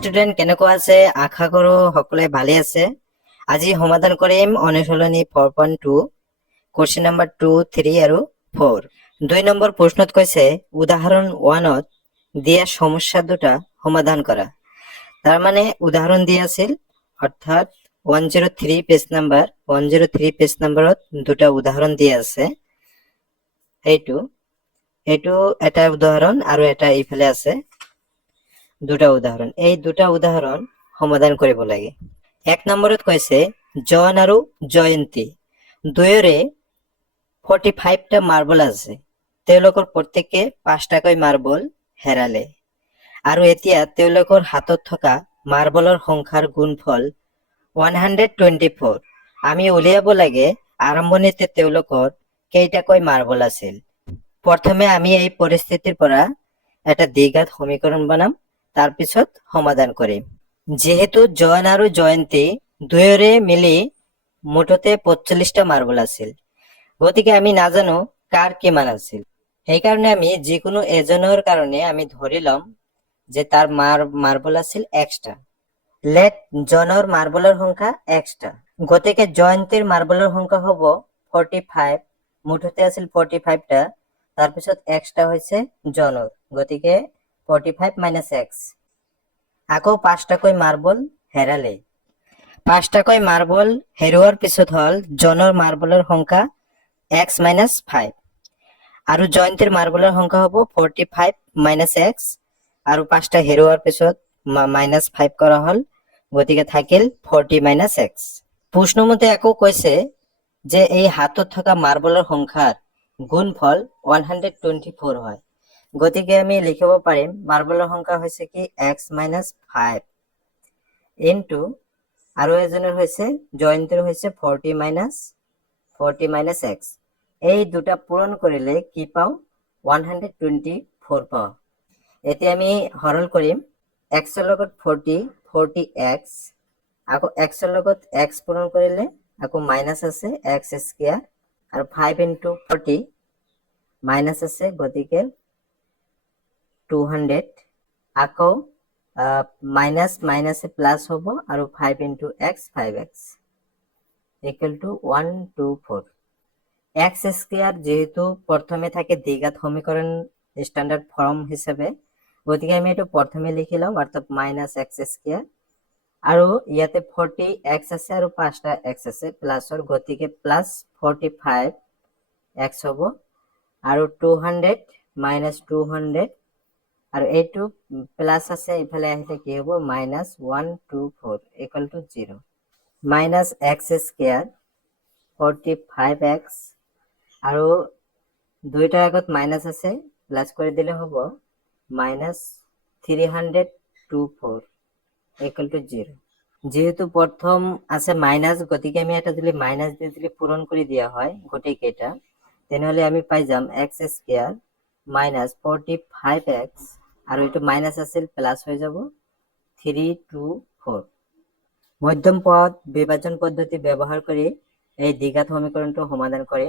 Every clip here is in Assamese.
ষ্টুডেন্ট কেনেকুৱা আছে? আশা কৰো সকলোৱে ভালে আছে। আজি সমাধান কৰিম অনুশীলনী 4.2 কোৱেশ্চন নম্বৰ 2, 3 আৰু 4। 2 নম্বৰ প্ৰশ্নত কৈছে উদাহৰণ 1ত দিয়া সমস্যা দুটা সমাধান কৰা। তাৰ মানে উদাহৰণ দিয়া আছিল, অৰ্থাৎ 103 পেজ নম্বৰত দুটা উদাহৰণ দিয়া আছে। এইটো এটা উদাহৰণ আৰু এটা এইফালে আছে দুটা উদাহৰণ। এই দুটা উদাহৰণ সমাধান কৰিব লাগে। 1 নম্বৰত কৈছে জয়ন আৰু জয়ন্তী দুয়োৰে 45টা মাৰ্বল আছে। তেওঁলোকৰ প্ৰত্যেকে 5টাকৈ মাৰ্বল হেৰালে আৰু এতিয়া তেওঁলোকৰ হাতত থকা মাৰ্বলৰ সংখ্যাৰ গুণফল 124। আমি উলিয়াব লাগে আৰম্ভণিতে তেওঁলোকৰ কেইটাকৈ মাৰ্বল আছিল। প্ৰথমে আমি এই পৰিস্থিতিৰ পৰা এটা দ্বিঘাত সমীকৰণ বনাম, তাৰ পিছত সমাধান কৰিম। যেহেতু জয়ন আৰু জয়ন্তী দুয়োৰে মিলি মুঠতে 45টা মাৰ্বল আছিল, গতিকে আমি নাজানো কাৰ কিমান আছিল। সেইকাৰণে আমি যিকোনো এজনৰ কাৰণে আমি ধৰি লম যে তাৰ মাৰ্বল আছিল এক্সটা। লেট জনৰ মাৰ্বলৰ সংখ্যা এক্সটা, গতিকে জয়ন্তীৰ মাৰ্বলৰ সংখ্যা হ'ব 45। মুঠতে আছিল 45টা, তাৰপিছত এক্সটা হৈছে জনৰ, গতিকে 45 মাইনাছ এক্স। আকৌ 5টাকৈ মাৰ্বল হেৰালে। 5টাকৈ মাৰ্বল হেৰুৱাৰ পিছত হ'ল জনৰ মাৰ্বলৰ সংখ্যা এক্স মাইনাছ 5 আৰু জয়ন্তীৰ মাৰ্বলৰ সংখ্যা হ'ব 45 মাইনাছ এক্স আৰু 5টা হেৰুৱাৰ পিছত মাইনাছ 5 কৰা হ'ল, গতিকে থাকিল 40 মাইনাছ এক্স। প্ৰশ্নমতে আকৌ কৈছে যে এই হাতত থকা মাৰ্বলৰ সংখ্যাৰ গুণফল 124 হয়, গতিকে আমি লিখিব পাৰিম মাৰ্বলৰ সংখ্যা হৈছে কি এক্স মাইনাছ 5 ইনটু আৰু এজনৰ হৈছে জয়ন্তীৰ হৈছে 40 মাইনাছ এক্স। এই দুটা পূৰণ কৰিলে কি পাওঁ? 124 পাওঁ। এতিয়া আমি সৰল কৰিম। এক্সৰ লগত 40 এক্স, আকৌ এক্সৰ লগত এক্স পূৰণ কৰিলে আকৌ মাইনাছ আছে এক্স স্কোয়াৰ আৰু 5 ইনটু 40 মাইনাছ আছে, গতিকে 200 আকৌ মাইনাছ মাইনাছে প্লাছ হ'ব আৰু 5 into x 5x equal to 124। X square যেহেতু প্রথমে থাকে দ্বিঘাত সমীকরণ স্ট্যান্ডার্ড ফর্ম হিসেবে, গতিকে আমি এটা প্রথমে লিখি লম, অর্থাৎ মাইনাস এক্স স্কোয়ার আৰু ইয়াতে 40 এক্স আছে আৰু 5টা এক্স আছে প্লাছৰ, গতিকে প্লাছ 45 এক্স হ'ব আৰু 200 মাইনাছ 200 আৰু এইটো প্লাছ আছে ইফালে আহিলে কি হ'ব minus 124 equal to 0। Minus x square 45x আৰু দুইটাৰ আগত মাইনাছ আছে, প্লাছ কৰি দিলে হ'ব মাইনাছ 324 ইকুৱেল টু 0। যেহেতু প্ৰথম আছে মাইনাছ, গতিকে আমি এটা যদি মাইনাছ দিয়ে যদি পূৰণ কৰি দিয়া হয় গোটেইকেইটা, তেনেহ'লে আমি পাই যাম এক্স স্কোয়াৰ মাইনাছ 45x আৰু এইটো মাইনাছ আছিল প্লাছ হৈ যাব 324। মধ্যম পদ বিভাজন পদ্ধতি ব্যৱহাৰ কৰি এই দ্বিঘাত সমীকৰণটো সমাধান কৰে।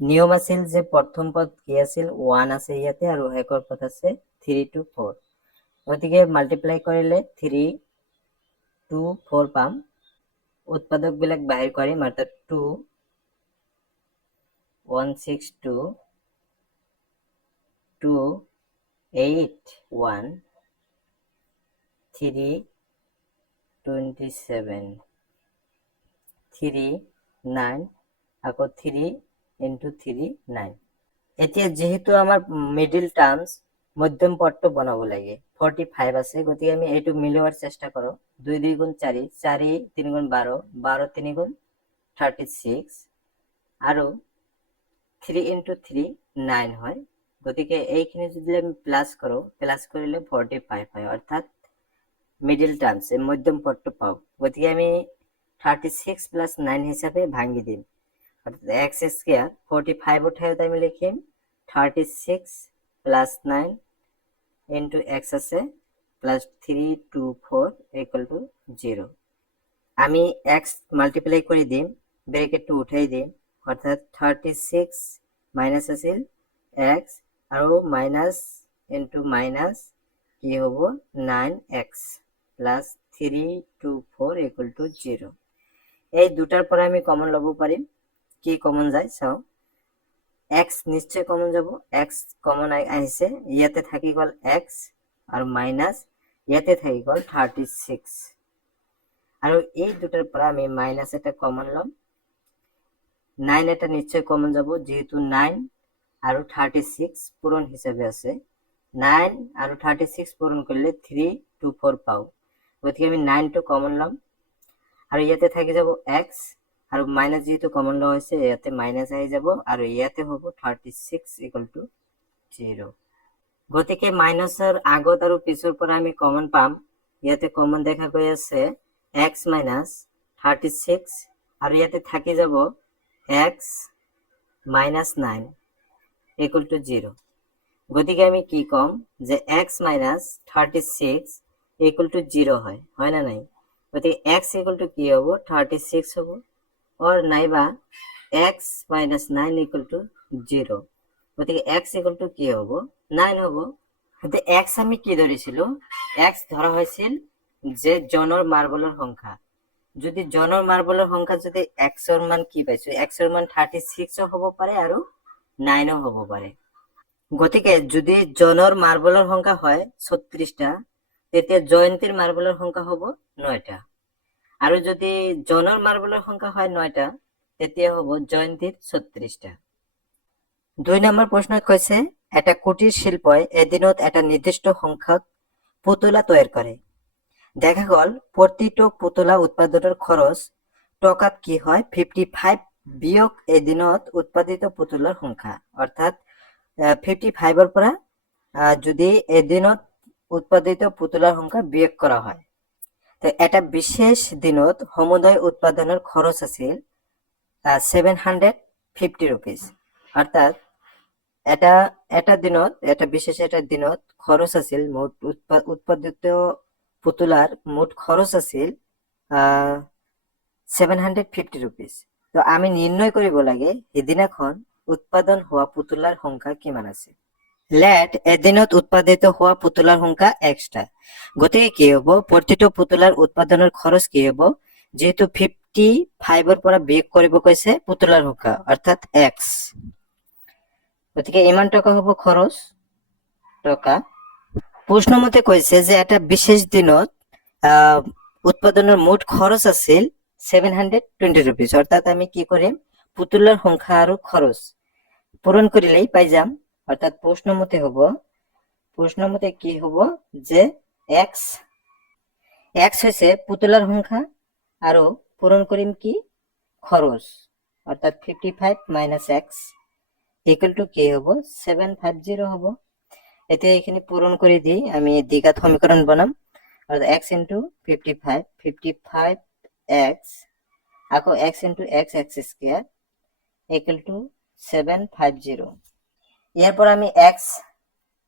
নিয়ম আছিল যে প্ৰথম পদ কি আছিল 1 আছে ইয়াতে আৰু শেষৰ পদ আছে 3 to 4, গতিকে মাল্টিপ্লাই কৰিলে 3 2 4 পাম। উৎপাদক বিলাক বাহিৰ কৰিম, অৰ্থাৎ 2 162 2 8 1 3 27 3 9 আকৌ 3 into 3 9। এতিয়া যেহেতু আমাৰ মিডিল টাৰ্মস মধ্যম পদটো বনাব লাগে, 45 আছে, গতিকে আমি এইটো মিলোৱাৰ চেষ্টা কৰো। 2 2 গুণ 4 4 3 গুণ 12 12 3 গুণ 36 আৰু 3 into 3 9 হয়, গতিকে এইখিনি যদি আমি প্লাস কৰো, প্লাস কৰিলে 45 হয়, অৰ্থাৎ মিডিল টার্মস মধ্যম পদটো পাও। গতিকে আমি 36 plus 9 হিসাবে ভাঙি দিম, অর্থাৎ x স্কয়ার 45 উঠায় আমি লিখিম 36 plus 9 into x আছে plus 324 equal to 0। আমি x মাল্টিপ্লাই কৰি দিম, ব্ৰেকেটটো উঠাই দিম, অৰ্থাৎ 36 মাইনাস আছিল x আৰু মাইনাস into মাইনাস কি হ'ব 9x প্লাস 3 2 4 ইকুয়াল টু 0। এই দুটার পরে আমি কমন লব পারি, কি কমন যায় চাও, এক্স নিশ্চয় কমন যাব, এক্স কমন আহিছে, ইয়াতে থাকি গল এক্স আর মাইনাস ইয়াতে থাকি গল 36, আৰু এই দুটাৰ পৰা আমি মাইনাস এটা কমন লম, 9 এটা নিশ্চয় কমন যাব, যেহেতু 9 আৰু 36 পূৰণ হিসাবে আছে, 9 আৰু 36 পূরণ করলে 3 2 4 পাও, গতিকে আমি 9 টো কমন লম, আৰু ইয়াতে থাকি যাব x আৰু মাইনাস যেহেতু কমন লওয়া হয়েছে ইয়াতে মাইনাস আহি যাব, আৰু ইয়াতে হব 36 ইকুয়াল টু 0। গতিকে মাইনাসৰ আগত আৰু পিছৰ পৰা আমি কমন পাম, ইয়াতে কমন দেখা গৈ আছে x মাইনাস 36 আৰু ইয়াতে থাকি যাব x মাইনাস 9 ইকুয়াল টু 0। গতিকে আমি কি কম যে x মাইনাস 36 ইকুয়াল টু 0 হয় না নাই, গতিকে x ইকুয়াল টু কি হব 36 হব, और নাইবা x মাইনাস 9 ইকুয়াল টু 0, গতিকে x ইকুয়াল টু কি হব 9 হব। কিন্তু x আমি কি ধরেছিল, x ধরা হয়েছিল যে জনৰ মাৰ্বলৰ সংখ্যা, যদি জনৰ মাৰ্বলৰ সংখ্যা যদি x এৰ মান কি পাইছো, x এৰ মান 36 হব পাৰে আৰু 9 হব পাৰে। গতিকে যদি জনৰ মাৰ্বলৰ সংখ্যা হয় 36টা, তেতিয়া জয়ন্তীৰ মাৰ্বলৰ সংখ্যা হব 9টা, আৰু যদি জনৰ মাৰ্বলৰ সংখ্যা হয় 9টা, তেতিয়া হব জয়ন্তীৰ 36টা। 2 নম্বৰ প্ৰশ্নত কৈছে এটা কুটিৰ শিল্পই এদিনত এটা নিৰ্দিষ্ট সংখ্যক পুতলা তৈয়াৰ কৰে, দেখা গল প্ৰতিটো পুতলা উৎপাদনৰ খৰচ টকাত কি হয় 55 বিয়োগ এদিনত উৎপাদিত পুতলাৰ সংখ্যা, অৰ্থাৎ 55 পৰা যদি এদিনত উৎপাদিত পুতলাৰ সংখ্যা বিয়োগ কৰা হয়, তো এটা বিশেষ দিনত সমুদায় উৎপাদনের খরচ আছিল 750 রুপিস, অর্থাৎ এটা দিনত এটা বিশেষ এটা দিনত খরচ আছিল মোট উৎপাদিত পুতলার মোট খরচ আছিল 750 রুপিস। তো আমি নির্ণয় কৰিব লাগে এদিনাখন উৎপাদন হোৱা পুতলাৰ সংখ্যা কিমান আছে। লেট এদিনত উৎপাদিত হোৱা পুতলাৰ সংখ্যা এক্সটা, গতিকে কি হব প্ৰতিটো পুতলাৰ উৎপাদনৰ খৰচ কি হব, যেহেতু 55 পৰা বিয়োগ কৰিব কৈছে পুতলাৰ সংখ্যা অর্থাৎ এক্স, গতিকে ইমান টকা হব খরচ টকা। প্রশ্ন মতে কৈছে যে এটা বিশেষ দিনত উৎপাদনের মোট খরচ আছিল 720 রুপিস, অর্থাৎ আমি কি কৰিম পুতলাৰ সংখ্যা আৰু খৰচ পূৰণ কৰিলেই পাই যাম, অৰ্থাৎ প্ৰশ্ন মতে কি হব যে এক্স হয়েছে পুতলাৰ সংখ্যা আৰু পূরণ করিম কি খরচ, অর্থাৎ 55 মাইনাস এক্স ইকুয়াল টু কি হব 750 হব। এতিয়া এইখিনি পূরণ কৰি দি আমি দ্বিঘাত সমীকরণ বনাম, অর্থাৎ x ইন্টু 55 এক্স আকৌ x into x square equal to 750। ইয়াৰ পৰা আমি x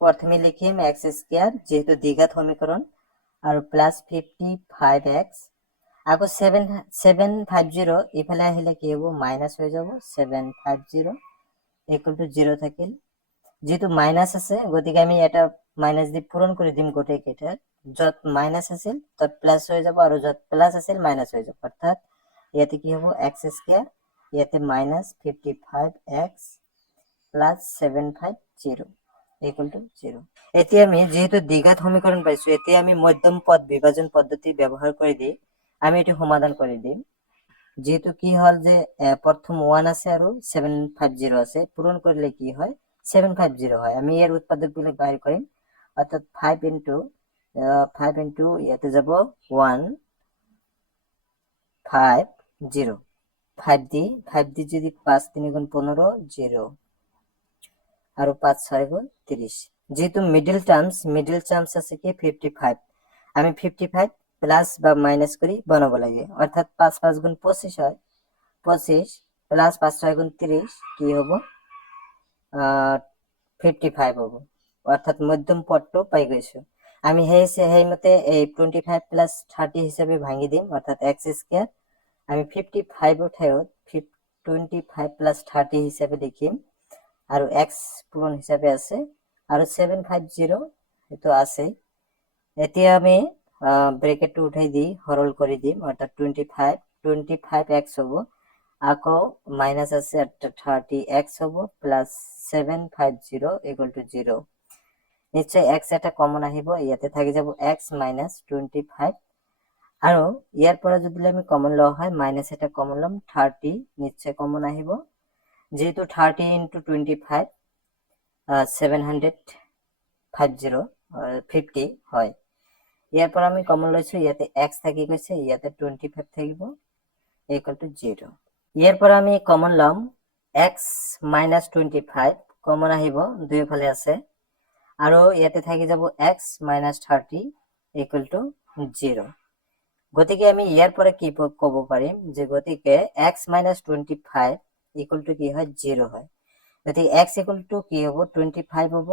প্ৰথমে লিখিম x স্কয়াৰ যেহেতু দ্বিঘাত সমীকৰণ, আৰু প্লাস 55x আকৌ 750 ইফালে আহিলে কি হব মাইনাস হৈ যাব, 750 ইকুয়াল টু 0 থাকিল, যেহেতু মাইনাস আছে গতিকে আমি এটা মাইনাস দি পূরণ করে দিম গোটেই কেইটার, যত মাইনাস আছিল তত প্লাস হয়ে যাব আৰু যত প্লাস আছিল মাইনাস হয়ে যাব, অর্থাৎ ইয়াতে কি হব x স্কয়ার, ইয়াতে minus 55x plus 750 equal to 0। এতিয়া আমি যেহেতু দ্বিঘাত সমীকরণ পাইছো, এতিয়া আমি মধ্যম পদ বিভাজন পদ্ধতি ব্যবহার করে দি আমি এটি সমাধান করে দিম, যেহেতু কি হল যে প্রথম 1 আছে আৰু 750 আছে, পূরণ করলে কি হয় 750 হয়, আমি এর উৎপাদক বিলাক বাইর করিম, অর্থাৎ 5 ইন্টু ইয়াতে যাব 1 5 0 5 দি যদি 5 3 গুণ 15 0 আৰু 5 6 গুণ 30, যেহেতু মিডল টার্মস আছে কি 55, আমি 55 প্লাস বা মাইনাস করি বানাব লাগে, অর্থাৎ 5 5 গুণ 25 হয়, 25 প্লাস 5 6 গুণ 30 কি হব 55 হব, অর্থাৎ মধ্যম পদটো পাই গৈছো। আমি সেই মতে এই 25 প্লাস 30 হিসাবে ভাঙি দিম, অর্থাৎ x স্কয়ার আমি 55 এর ঠাইত 25 প্লাস 30 হিসাবে লিখিম, আৰু x পূৰণ হিসাবে আছে, আৰু 750 এটো আছে। এতিয়া আমি ব্ৰেকেটটো উঠাই দি সৰল কৰি দিম অৰ্থাৎ 25x হ'ব আকৌ মাইনাস আছে অর্থাৎ 30x হ'ব প্লাস 750 ইকুয়াল টু 0 নিশ্চয় x এটা কমন আহিব ইয়াতে থাকি যাব x মাইনাস 25 আৰু ইয়াৰ পৰা যদি আমি কমন লও হয় মাইনাস এটা কমন লম 30 নিশ্চয় কমন আহিব যেহেতু 30 into 25 750 হয় ইয়াৰ পৰা আমি কমন লৈছো ইয়াতে x থাকি গৈছে ইয়াতে 25 থাকিব ইকুয়াল টু 0 ইয়াৰ পৰা আমি কমন লম x minus 25 কমন আহিব দুইফালে আছে আৰু ইয়াতে থাকি যাব x minus 30 equal to 0 গতিকে আমি ইয়াৰ পৰা কি ক'ব পাৰিম যে গতিকে x minus 25 equal to কি হয় 0 হয় গতিকে x equal to কি হ'ব 25 হ'ব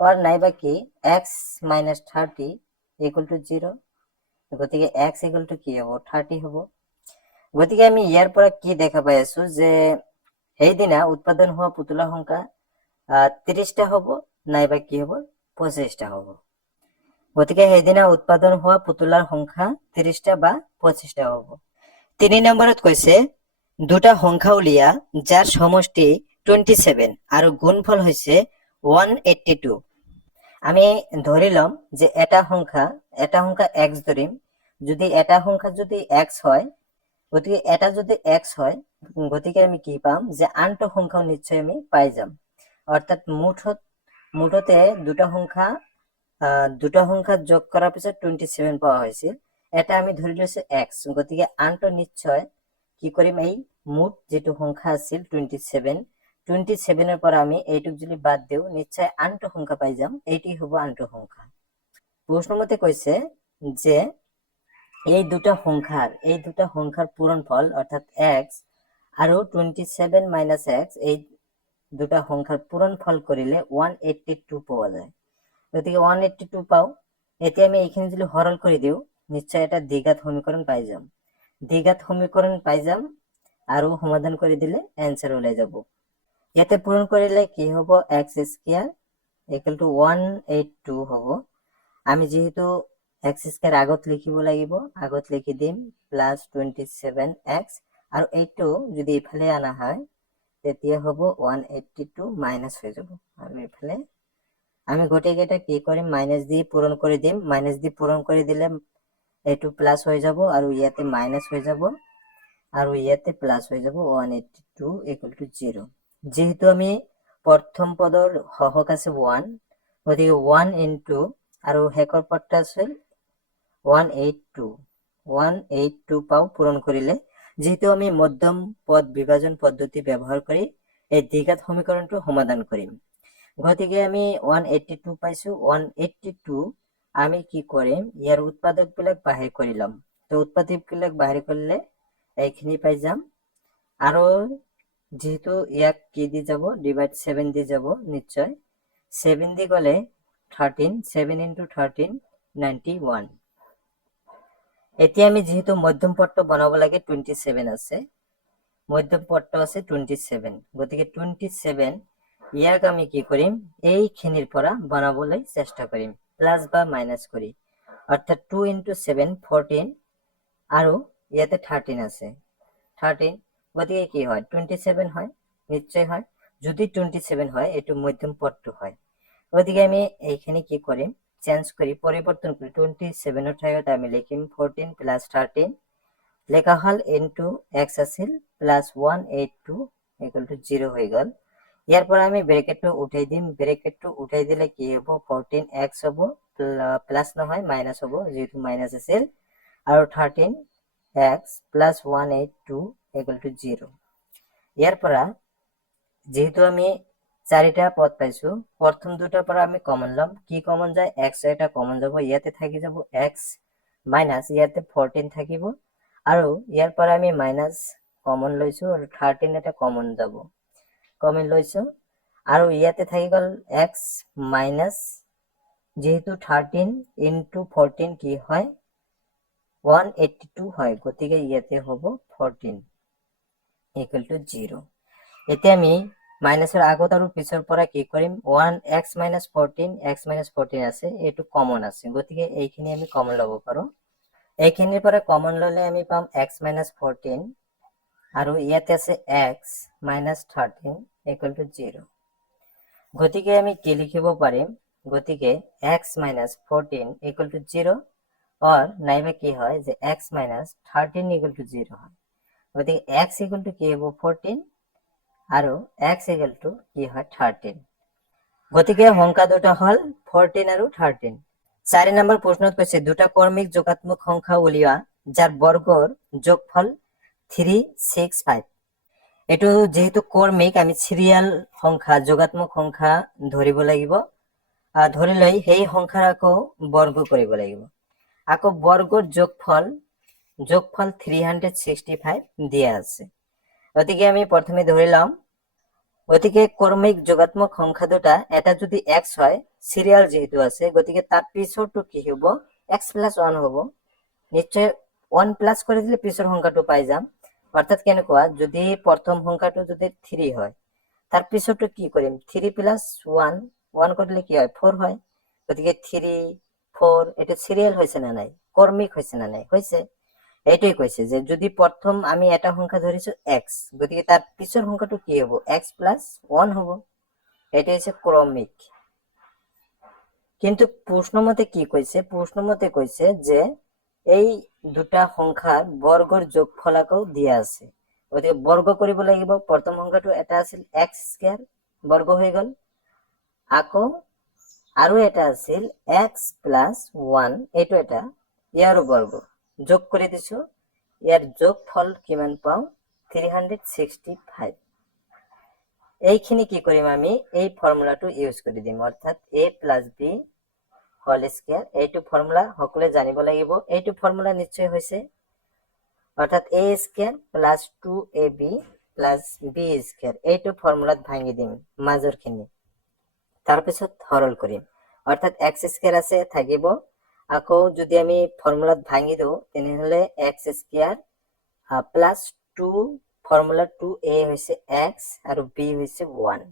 আর নাইবা কি x minus 30 equal to 0 গতিকে x equal to কি হ'ব 30 হ'ব গতিকে আমি ইয়াৰ পৰা কি দেখা পাই আছো যে সেইদিনা উৎপাদন হোৱা পুতলা সংখ্যা 30টা হ'ব নাইবা কি হ'ব 25টা হ'ব গতিকে সেইদিনা উৎপাদন হোৱা পুতলাৰ সংখ্যা 30টা বা 25টা হ'ব 3 নম্বৰত কৈছে দুটা সংখ্যা উলিয়া যাৰ সমষ্টি 27 আৰু গুণফল হৈছে 182 আমি ধৰি লম যে এটা সংখ্যা x ধৰিম যদি এটা সংখ্যা যদি x হয় গতিকে এটা যদি x হয় গতিকে আমি কি পাম যে আনটো সংখ্যা নিশ্চয় আমি পাই যাম অর্থাৎ মুঠতে দুটা সংখ্যা যোগ কৰাৰ পিছত 27 পাওয়া হয়েছে এটা আমি ধৰি লৈছো x গতিকে আনটো নিশ্চয় কি কৰিম এই মুঠ যেটো সংখ্যা আছিল 27 এৰ পৰা আমি এইটুক যদি বাদ দিও নিশ্চয় আনটো সংখ্যা পাই যাম এইটি হ'ব আনটো সংখ্যা প্রশ্নমতে কৈছে যে এই দুটা সংখ্যাৰ পূৰণফল অৰ্থাৎ x আৰু 27 minus x এই দুটা সংখ্যাৰ পূৰণফল কৰিলে 182 পাওয়া যায় গতিকে 182 পাও এতিয়া আমি এইখিনি যদি সৰল কৰি দিও নিশ্চয় এটা দ্বিঘাত সমীকৰণ পাই যাম আৰু সমাধান কৰি দিলে आंसर ওলাই যাব ইয়াতে পূৰণ কৰিলে কি হ'ব x স্কয়ার ইকুয়াল টু 182 হ'ব আমি যেহেতু x স্কয়ার আগত লিখিব লাগিব আগত লিখি দিম প্লাস 27x আৰু এইটো যদি ইফালে আনা হয় তেতিয়া হ'ব 182 মাইনাস হৈ যাব আৰু ইফালে আমি গোটেইকেইটা কি কৰিম মাইনাস দি পূৰণ কৰি দিম মাইনাস দি পূৰণ কৰি দিলে এইটো প্লাস হৈ যাব আৰু ইয়াতে মাইনাস হৈ যাব আৰু ইয়াতে প্লাস হৈ যাব 182 ইকুয়াল টু 0 যেহেতু আমি প্ৰথম পদৰ হহক আছে 1 গতিকে 1 ইনটু আৰু হেকৰ পদটা আছে 182 পাও পূৰণ কৰিলে যেহেতু আমি মধ্যম পদ বিভাজন পদ্ধতি ব্যৱহাৰ কৰি এই দ্বিঘাত সমীকৰণটো সমাধান কৰিম গতিকে আমি 182 পাইছো 182 আমি কি কৰিম ইয়াৰ উৎপাদকবিলাক বাহিৰ কৰি লম তো উৎপাদকবিলাক বাহিৰ কৰিলে এইখিনি পাই যাম আৰু যেহেতু ইয়াক কি দি যাব ডিভাইড 7 দি যাব নিশ্চয় 7 দি গলে 13 7 into 13 91 এতিয়া আমি যেহেতু মধ্যম পদটো বনাব লাগে 27 আছে মধ্যম পদটো আছে 27 গতিকে 27 ইয়াক আমি কি কৰিম এইখিনিৰ পৰা বনাবলৈ চেষ্টা কৰিম প্লাস বা মাইনাস কৰি অৰ্থাৎ 2 into 7 14 আৰু ইয়াতে 13 আছে 13 গতিকে কি হয় 27 হয় নিশ্চয় হয় যদি 27 হয় এটো মধ্যম পদটো হয় গতিকে আমি এইখিনি কি কৰিম চেঞ্জ কৰি পৰিবৰ্তন কৰি 27 এর ঠাইত আমি লিখিম 14 plus 13 লেখা হল into x আছিল plus 182 equal to 0 হৈ গল ইয়াৰ পৰা আমি ব্ৰেকেটটো উঠাই দিম ব্ৰেকেটটো উঠাই দিলে কি হ'ব 14x হ'ব প্লাস নহয় মাইনাস হ'ব যেহেতু মাইনাস আছিল আৰু 13x plus 182 equal to 0 ইয়াৰ পৰা যেহেতু আমি চাৰিটা পদ পাইছো প্ৰথম দুটাৰ পৰা আমি কমন লম কি কমন যায় x এটা কমন যাব ইয়াতে থাকি যাব x মাইনাস ইয়াতে 14 থাকিব আৰু ইয়াৰ পৰা আমি মাইনাস কমন লৈছো আৰু 13 এটা কমন যাব কমন লৈছো আৰু ইয়াতে থাকি গল x মাইনাস যেহেতু 13 into 14 কি হয় 182 হয় গতিকে ইয়াতে হ'ব 14 equal to 0 এতিয়া আমি মাইনাসের আগত আৰু পিছৰ পৰা কি কৰিম 1x - 14 x - 14 আছে, এইটো কমন আছে, গতিকে এইখিনি আমি কমন ল'ব পাৰো। এইখিনিৰ পৰা কমন ল'লে আমি পাম x - 14 আৰু ইয়াতে আছে x - 13 = 0। গতিকে আমি কি লিখিব পাৰিম, গতিকে x - 14 = 0 और নাইবা কি হয় যে x - 13 = 0 হয়। গতিকে x = কি হ'ব 14 আৰু x = কি হয় 13। গতিকে সংখ্যা দুটা হল 14 আৰু 13। 4 নম্বৰ প্ৰশ্নত কৈছে দুটা কৰ্মিক যোগাত্মক সংখ্যা উলিওৱা যাৰ বৰ্গৰ যোগফল 3, 6, 5। এইটো যেহেতু কৰ্মিক আমি সিৰিয়াল সংখ্যা যোগাত্মক সংখ্যা ধৰিব লাগিব, ধৰি লৈ সেই সংখ্যাৰ আকৌ বৰ্গ কৰিব লাগিব। আকৌ বৰ্গৰ যোগফল 365 দিয়া আছে। গতিকে আমি প্ৰথমে ধৰি লম, গতিকে কৰ্মিক যোগাত্মক সংখ্যা দুটা এটা যদি x হয়, সিৰিয়াল যেহেতু আছে, গতিকে তাৰ পিছৰটো কি হ'ব x + 1 হ'ব। নিশ্চয় 1 প্লাস করে দিলে পিছৰ সংখ্যাটো পাই যাম। অৰ্থাৎ কেনেকুৱা, যদি প্ৰথম সংখ্যাটো যদি 3 হয়, তাৰ পিছৰটো কি কৰিম 3 + 1 1 করলে কি হয় 4 হয়। গতিকে 3 4 এটা সিরিয়াল হয়েছে না নাই, কর্মিক হয়েছে না নাই, হয়েছে। এইটাই কৈছে যে যদি প্রথম আমি এটা সংখ্যা ধরিছো x, গতিকে তার পিছৰ সংখ্যাটো কি হ'ব x + 1 হ'ব। এটা হচ্ছে ক্রমিক। কিন্তু প্রশ্নমতে কি কৈছে, প্রশ্নমতে কৈছে যে এই দুটা সংখ্যাৰ বৰ্গৰ যোগফলাকও দিয়া আছে। গতিকে বৰ্গ কৰিব লাগিব। প্ৰথম সংখ্যাটো এটা আছিল x² বৰ্গ হৈ গ'ল, আকৌ আৰু এটা আছিল x + 1, এইটো এটা ইয়াৰো বৰ্গ যোগ কৰি দিছো। ইয়াৰ যোগফল কিমান পাওঁ 365। এইখিনি কি কৰিম আমি এই ফৰ্মুলাটো ইউজ কৰি দিম, অৰ্থাৎ a + b হোল স্কয়ার। এইটো ফর্মুলা সকলে জানিব লাগিব। এইটো ফর্মুলা নিশ্চয় হৈছে, অর্থাৎ a² + 2ab + b²। এইটো ফর্মুলাত ভাঙি দিম মাজৰখিনি, তাৰপিছত সৰল কৰিম। অর্থাৎ x² আছে থাকিব, আকৌ যদি আমি ফর্মুলাত ভাঙি দিওঁ তেনেহলে x² + 2 ফর্মুলা 2a হৈছে x আৰু b হৈছে 1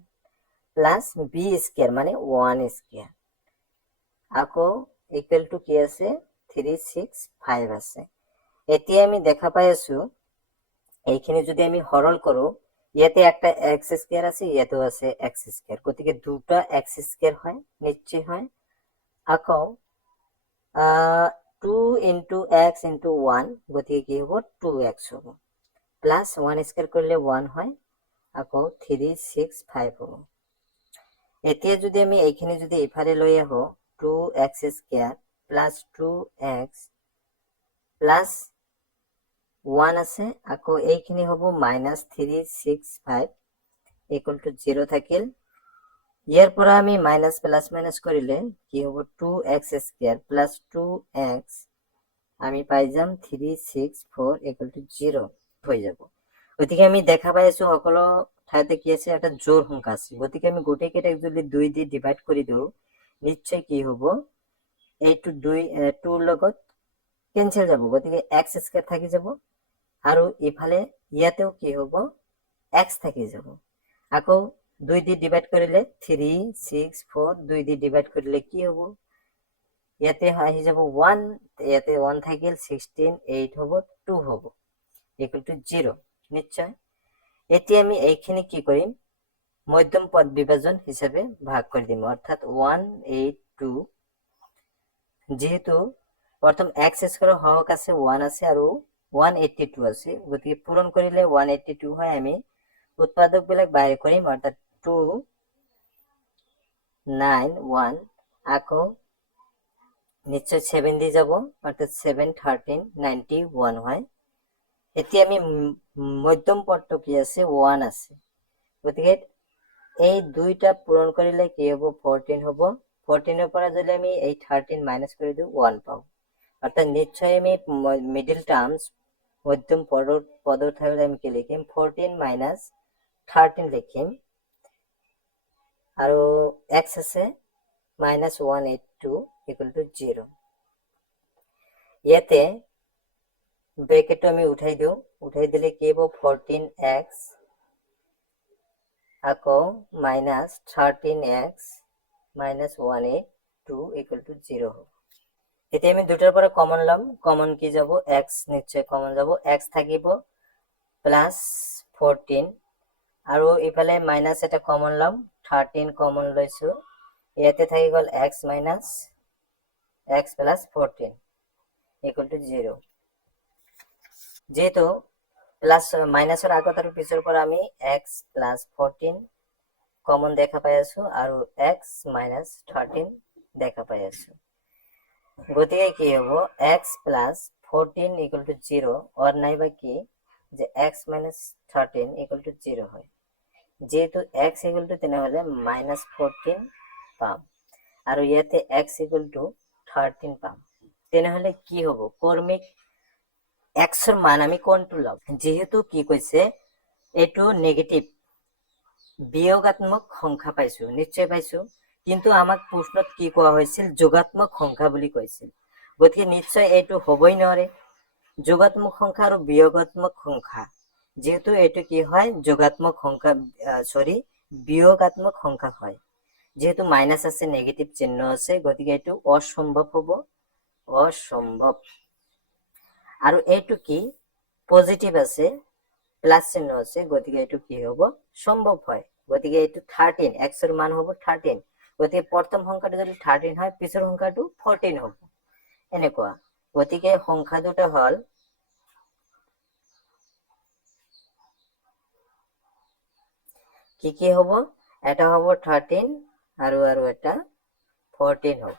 + b² মানে 1²। আকৌ ইকুয়াল টু কি আছে 365 আছে। এতিয়া আমি দেখা পাই আছো এইখিনি যদি আমি সরল কৰো, ইয়াতে একটা x² আছে, ইয়াতেও আছে x², গতিকে দুটা x² হয়, নিশ্চয় হয়। আকৌ 2 × x × 1, গতিকে কি হ'ব 2x হ'ব, প্লাস 1² করলে 1 হয়, আকৌ 365 হ'ব। এতিয়া যদি আমি এইখিনি যদি ইফালে লৈ আহো 2x² + 2x + 1 আছে, আকৌ এইখিনি হ'ব -365 = 0 থাকিল। ইয়াৰ পৰা আমি মাইনাস প্লাস মাইনাস কৰিলে কি হ'ব 2x² + 2x আমি পাই যাম 364 = 0 হৈ যাব। গতিকে আমি দেখা পাই আছো সকলো ঠাইতে কি আছে এটা জোড় সংখ্যা আছে। গতিকে আমি গোটেইকেইটাক যদি 2 দি ডিভাইড কৰি দিওঁ নিশ্চয় কি হ'ব এইটো 2 লগত কেনসেল যাব, গতিকে x² থাকি যাব আৰু ইফালে ইয়াতেও কি হ'ব x থাকি যাব। আকৌ 2 দি ডিভাইড কৰিলে 364, 2 দি ডিভাইড কৰিলে কি হ'ব ইয়াতে আহি যাব 1, ইয়াতে 1 থাকিল 16, 8 হ'ব 2 হ'ব = 0 নিশ্চয়। এতিয়া আমি এইখিনি কি কৰিম মধ্যম পদ বিভাজন হিসাবে ভাগ করে দিম, অর্থাৎ 1 8 2, যেহেতু প্রথম x² হওক আছে 1 আছে আৰু 182 আছে, গতিকে পূৰণ কৰিলে 182 হয়। আমি উৎপাদক বিলাক বাইৰে কৰিম, অর্থাৎ 2 9 1, আকৌ নিশ্চয় 7 দি যাব, অর্থাৎ 7 13 91 হয়। এতিয়া আমি মধ্যম পদটো কি আছে 1 আছে, গতিকে এই দুইটা পূরণ কৰিলে কি হ'ব 14 হ'ব। 14 পৰা যদি আমি এই 13 মাইনাস কৰি দিওঁ 1 পাওঁ, অৰ্থাৎ নিশ্চয় আমি মিডল টাৰ্মস মধ্যম পদৰ ঠাইত আমি কি লিখিম 14 - 13 লিখিম, আৰু x আছে -182 = 0। ইয়াতে ব্ৰেকেটটো আমি উঠাই দিওঁ, উঠাই দিলে কি হ'ব 14x আকৌ minus 13x minus 182 equal to 0 হ'ব। এতিয়া আমি দুটাৰ পৰা কমন ল'ম। কমন কি যাব? x নিশ্চয় কমন যাব, x থাকিব প্লাছ 14 আৰু ইফালে মাইনাছ এটা কমন ল'ম, 13 কমন লৈছো, ইয়াতে থাকি গ'ল x minus x plus 14 equal to 0। যেহেতু প্লাছ মাইনাছৰ আগত আৰু পিছৰ পৰা আমি x প্লাছ 14 কমন দেখা পাই আছো আৰু x মাইনাছ 13 দেখা পাই আছো, গতিকে কি হ'ব? x প্লাছ 14 ইকুৱেল টু 0 অৰ নাইবা কি যে x মাইনাছ 13 ইকুৱেল টু 0 হয়। যেহেতু x ইকুৱেল টু তেনেহ'লে মাইনাছ 14 পাম আৰু ইয়াতে x ইকুৱেল টু 13 পাম। তেনেহ'লে কি হ'ব? কৰ্মিক x ৰ মান আমি কোনটো ল'ম? যেহেতু কি কৈছে এইটো নেগেটিভ বিয়োগাত্মক সংখ্যা পাইছো, নিশ্চয় পাইছো, কিন্তু আমাক প্ৰশ্নত কি কোৱা হৈছিল? যোগাত্মক সংখ্যা বুলি কৈছিল, গতিকে নিশ্চয় এইটো হ'বই নোৱাৰে। যোগাত্মক সংখ্যা আৰু বিয়োগাত্মক সংখ্যা, যেহেতু এইটো কি হয়? যোগাত্মক সংখ্যা বিয়োগাত্মক সংখ্যা হয়। যেহেতু মাইনাছ আছে, নেগেটিভ চিহ্ন আছে, গতিকে এইটো অসম্ভৱ হ'ব, অসম্ভৱ। আৰু এইটো কি? পজিটিভ আছে, প্লাছ চিহ্ন আছে, গতিকে এইটো কি হ'ব? সম্ভৱ হয়। গতিকে এইটো 13, x ৰ মান হ'ব 13, গতিকে প্ৰথম সংখ্যাটো যদি 13 হয়, পিছৰ সংখ্যাটো 14 হ'ব, এনেকুৱা। গতিকে সংখ্যা দুটা হ'ল কি কি হ'ব? এটা হ'ব 13 আৰু এটা 14 হ'ব।